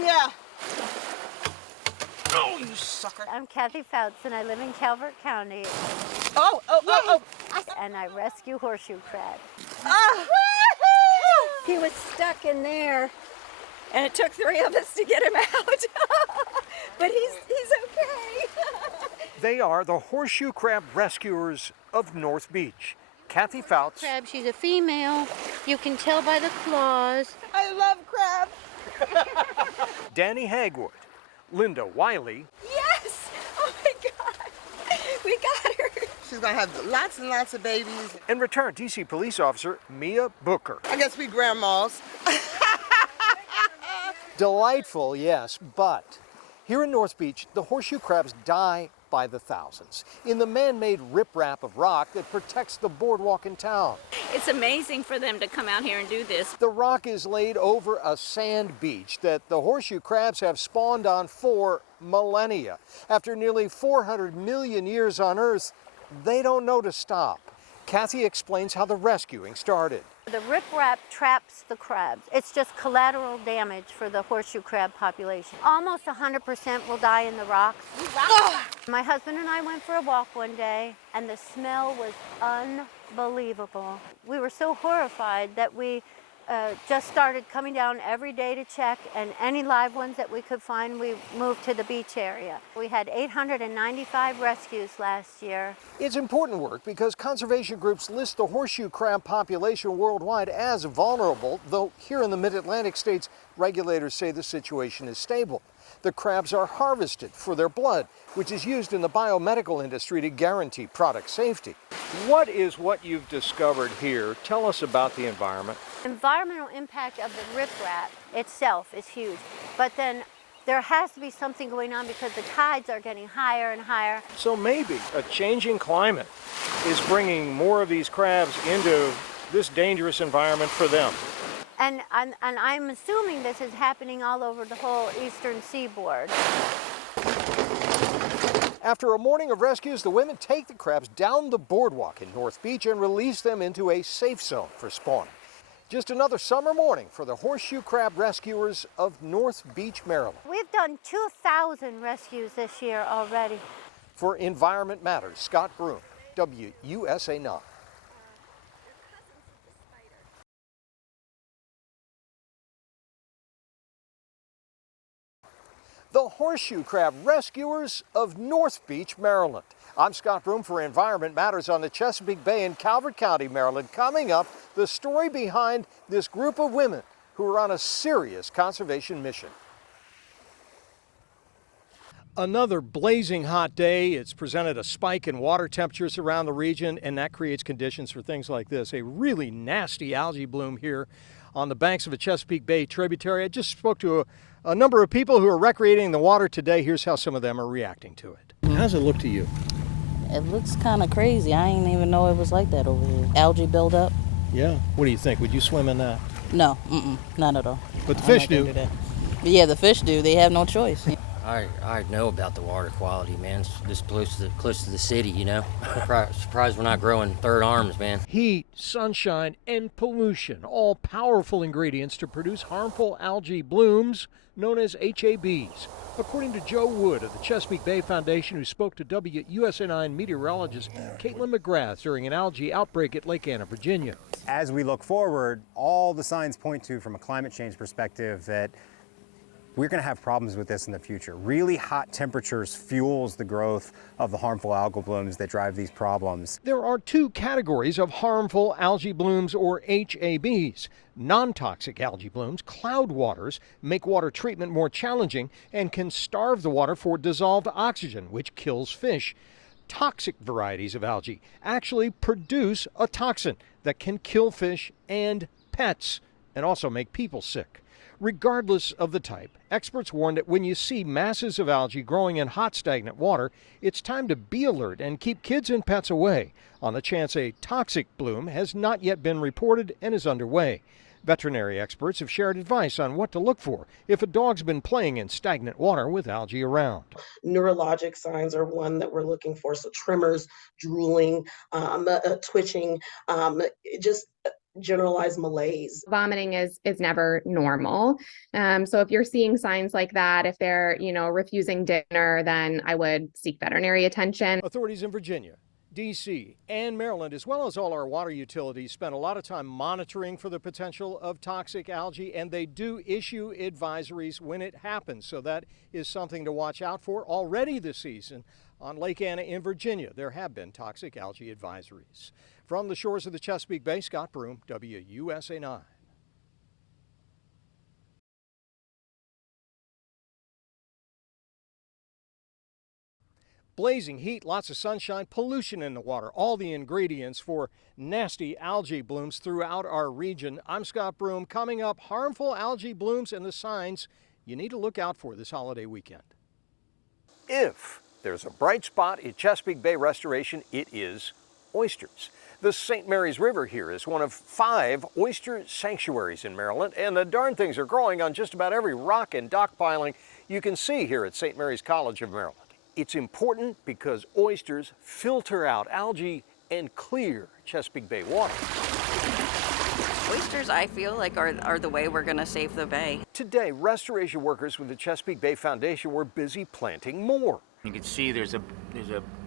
Yeah. Oh, you sucker. I'm Kathy Fouts, and I live in Calvert County. Oh. And I rescue horseshoe crabs. Ah. He was stuck in there, and it took 3 of us to get him out. But he's okay. They are the horseshoe crab rescuers of North Beach. Kathy Fouts. Crab, she's a female. You can tell by the claws. I love crabs. Danny Hagwood. Linda Wiley. Yes! Oh my God! We got her. She's gonna have lots and lots of babies. And returned DC police officer Mia Booker. I guess we grandmas. Delightful, yes, but here in North Beach, the horseshoe crabs die by the thousands in the man-made riprap of rock that protects the boardwalk in town. It's amazing for them to come out here and do this. The rock is laid over a sand beach that the horseshoe crabs have spawned on for millennia. After nearly 400 million years on Earth, they don't know to stop. Kathy explains how the rescuing started. The riprap traps the crabs. It's just collateral damage for the horseshoe crab population. Almost 100% will die in the rocks. My husband and I went for a walk one day, and the smell was unbelievable. We were so horrified that we just started coming down every day to check, and any live ones that we could find, we moved to the beach area. We had 895 rescues last year. It's important work because conservation groups list the horseshoe crab population worldwide as vulnerable, though here in the mid-Atlantic states, regulators say the situation is stable. The crabs are harvested for their blood, which is used in the biomedical industry to guarantee product safety. What you've discovered here? Tell us about the environment. Environmental impact of the riprap itself is huge, but then there has to be something going on because the tides are getting higher and higher. So maybe a changing climate is bringing more of these crabs into this dangerous environment for them. And I'm assuming this is happening all over the whole eastern seaboard. After a morning of rescues, the women take the crabs down the boardwalk in North Beach and release them into a safe zone for spawning. Just another summer morning for the horseshoe crab rescuers of North Beach, Maryland. We've done 2,000 rescues this year already. For Environment Matters, Scott Broom, WUSA 9. The horseshoe crab rescuers of North Beach, Maryland. I'm Scott Broom for Environment Matters on the Chesapeake Bay in Calvert County, Maryland. Coming up, the story behind this group of women who are on a serious conservation mission. Another blazing hot day. It's presented a spike in water temperatures around the region, and that creates conditions for things like this. A really nasty algae bloom here on the banks of a Chesapeake Bay tributary. I just spoke to a number of people who are recreating in the water today. Here's how some of them are reacting to it. How does it look to you? It looks kind of crazy. I didn't even know it was like that over here. Algae buildup. Yeah. What do you think? Would you swim in that? No, not at all. But the fish do. But yeah, the fish do. They have no choice. I know about the water quality, man. It's this close to the city, you know. Surprised we're not growing third arms, man. Heat, sunshine, and pollution, all powerful ingredients to produce harmful algae blooms known as HABs. According to Joe Wood of the Chesapeake Bay Foundation, who spoke to WUSA9 meteorologist Caitlin McGrath during an algae outbreak at Lake Anna, Virginia. As we look forward, all the signs point to, from a climate change perspective, that we're going to have problems with this in the future. Really hot temperatures fuels the growth of the harmful algal blooms that drive these problems. There are two categories of harmful algae blooms, or HABs. Non-toxic algae blooms, cloud waters, make water treatment more challenging and can starve the water for dissolved oxygen, which kills fish. Toxic varieties of algae actually produce a toxin that can kill fish and pets and also make people sick. Regardless of the type, experts warn that when you see masses of algae growing in hot, stagnant water, it's time to be alert and keep kids and pets away on the chance a toxic bloom has not yet been reported and is underway. Veterinary experts have shared advice on what to look for if a dog's been playing in stagnant water with algae around. Neurologic signs are one that we're looking for, so tremors, drooling, twitching, just generalized malaise. Vomiting is never normal. So if you're seeing signs like that, if they're, refusing dinner, then I would seek veterinary attention. Authorities in Virginia, D.C., and Maryland, as well as all our water utilities, spend a lot of time monitoring for the potential of toxic algae, and they do issue advisories when it happens. So that is something to watch out for. Already this season on Lake Anna in Virginia, there have been toxic algae advisories. From the shores of the Chesapeake Bay, Scott Broom, WUSA 9. Blazing heat, lots of sunshine, pollution in the water, all the ingredients for nasty algae blooms throughout our region. I'm Scott Broom. Coming up, harmful algae blooms and the signs you need to look out for this holiday weekend. If there's a bright spot in Chesapeake Bay restoration, it is oysters. The St. Mary's River here is one of 5 oyster sanctuaries in Maryland, and the darn things are growing on just about every rock and dock piling you can see here at St. Mary's College of Maryland. It's important because oysters filter out algae and clear Chesapeake Bay water. Oysters, I feel like, are the way we're going to save the bay. Today, restoration workers with the Chesapeake Bay Foundation were busy planting more. You can see there's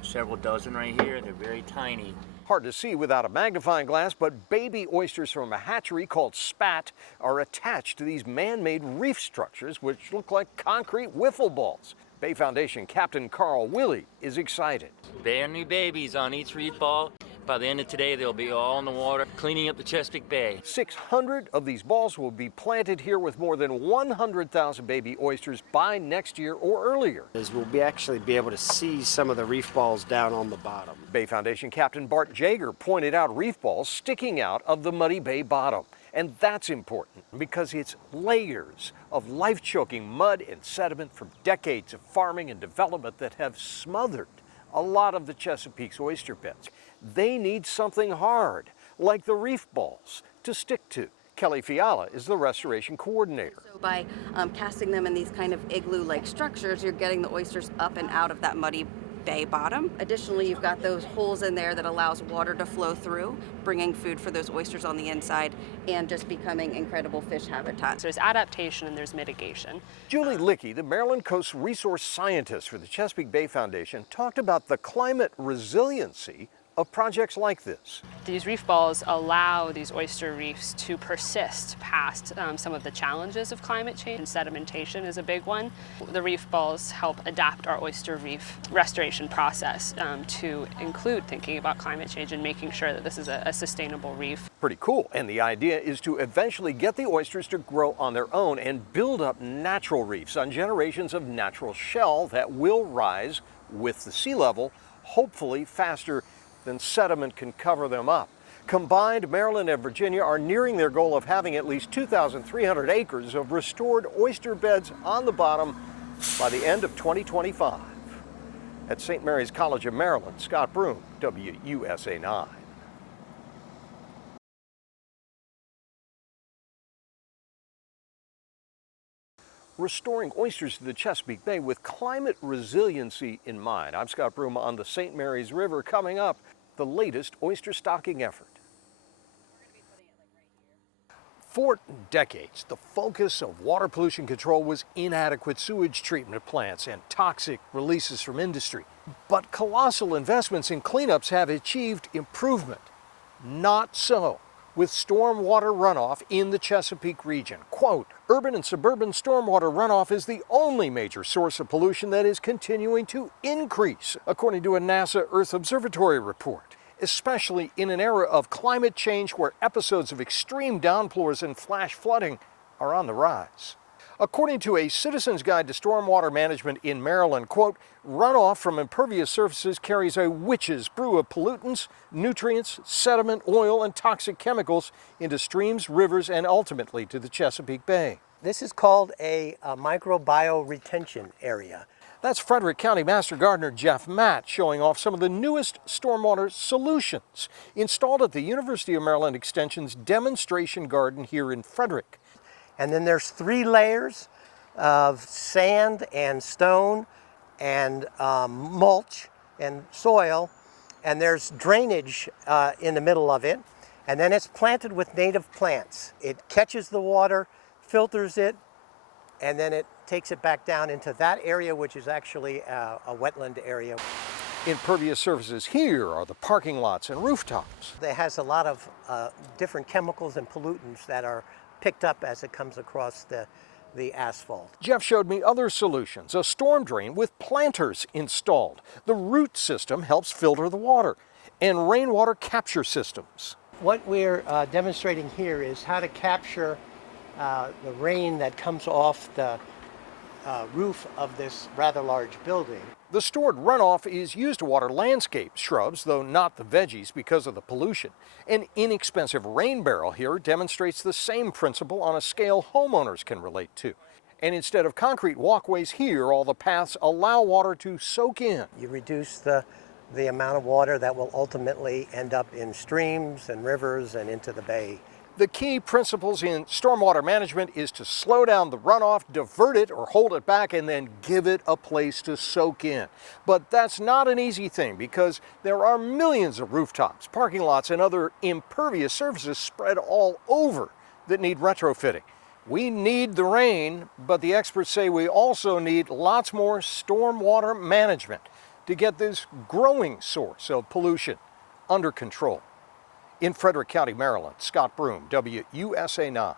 several dozen right here. They're very tiny. Hard to see without a magnifying glass, but baby oysters from a hatchery called Spat are attached to these man-made reef structures which look like concrete wiffle balls. Bay Foundation Captain Carl Willey is excited. Brand new babies on each reef ball. By the end of today, they'll be all in the water, cleaning up the Chesapeake Bay. 600 of these balls will be planted here with more than 100,000 baby oysters by next year or earlier. We'll actually be able to see some of the reef balls down on the bottom. Bay Foundation Captain Bart Jager pointed out reef balls sticking out of the muddy bay bottom. And that's important because it's layers of life-choking mud and sediment from decades of farming and development that have smothered a lot of the Chesapeake's oyster beds. They need something hard, like the reef balls, to stick to. Kelly Fiala is the restoration coordinator. So by casting them in these kind of igloo-like structures, you're getting the oysters up and out of that muddy bay bottom. Additionally, you've got those holes in there that allows water to flow through, bringing food for those oysters on the inside and just becoming incredible fish habitats. There's adaptation and there's mitigation. Julie Lickey, the Maryland Coast resource scientist for the Chesapeake Bay Foundation, talked about the climate resiliency of projects like this. These reef balls allow these oyster reefs to persist past some of the challenges of climate change, and sedimentation is a big one. The reef balls help adapt our oyster reef restoration process to include thinking about climate change and making sure that this is a sustainable reef. Pretty cool, and the idea is to eventually get the oysters to grow on their own and build up natural reefs on generations of natural shell that will rise with the sea level, hopefully faster than sediment can cover them up. Combined, Maryland and Virginia are nearing their goal of having at least 2,300 acres of restored oyster beds on the bottom by the end of 2025. At St. Mary's College of Maryland, Scott Broom, WUSA 9. Restoring oysters to the Chesapeake Bay with climate resiliency in mind. I'm Scott Broom on the St. Mary's River. Coming up, the latest oyster stocking effort. For decades, the focus of water pollution control was inadequate sewage treatment plants and toxic releases from industry. But colossal investments in cleanups have achieved improvement. Not so with stormwater runoff in the Chesapeake region. Quote, urban and suburban stormwater runoff is the only major source of pollution that is continuing to increase, according to a NASA Earth Observatory report, especially in an era of climate change where episodes of extreme downpours and flash flooding are on the rise. According to a Citizen's Guide to Stormwater Management in Maryland, quote, runoff from impervious surfaces carries a witch's brew of pollutants, nutrients, sediment, oil, and toxic chemicals into streams, rivers, and ultimately to the Chesapeake Bay. This is called a microbial retention area. That's Frederick County Master Gardener Jeff Matt showing off some of the newest stormwater solutions installed at the University of Maryland Extension's demonstration garden here in Frederick. And then there's 3 layers of sand and stone and mulch and soil, and there's drainage in the middle of it. And then it's planted with native plants. It catches the water, filters it, and then it takes it back down into that area, which is actually a wetland area. Impervious surfaces here are the parking lots and rooftops. It has a lot of different chemicals and pollutants that are picked up as it comes across the asphalt. Jeff showed me other solutions, a storm drain with planters installed. The root system helps filter the water, and rainwater capture systems. What we're demonstrating here is how to capture the rain that comes off the roof of this rather large building. The stored runoff is used to water landscapes, shrubs, though not the veggies because of the pollution. An inexpensive rain barrel here demonstrates the same principle on a scale homeowners can relate to. And instead of concrete walkways here, all the paths allow water to soak in. You reduce the amount of water that will ultimately end up in streams and rivers and into the bay. The key principles in stormwater management is to slow down the runoff, divert it or hold it back, and then give it a place to soak in. But that's not an easy thing because there are millions of rooftops, parking lots, and other impervious surfaces spread all over that need retrofitting. We need the rain, but the experts say we also need lots more stormwater management to get this growing source of pollution under control. In Frederick County, Maryland, Scott Broom, WUSA 9.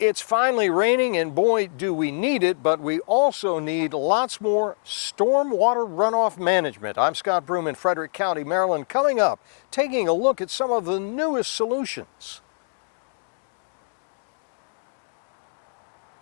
It's finally raining, and boy, do we need it, but we also need lots more stormwater runoff management. I'm Scott Broom in Frederick County, Maryland. Coming up, taking a look at some of the newest solutions.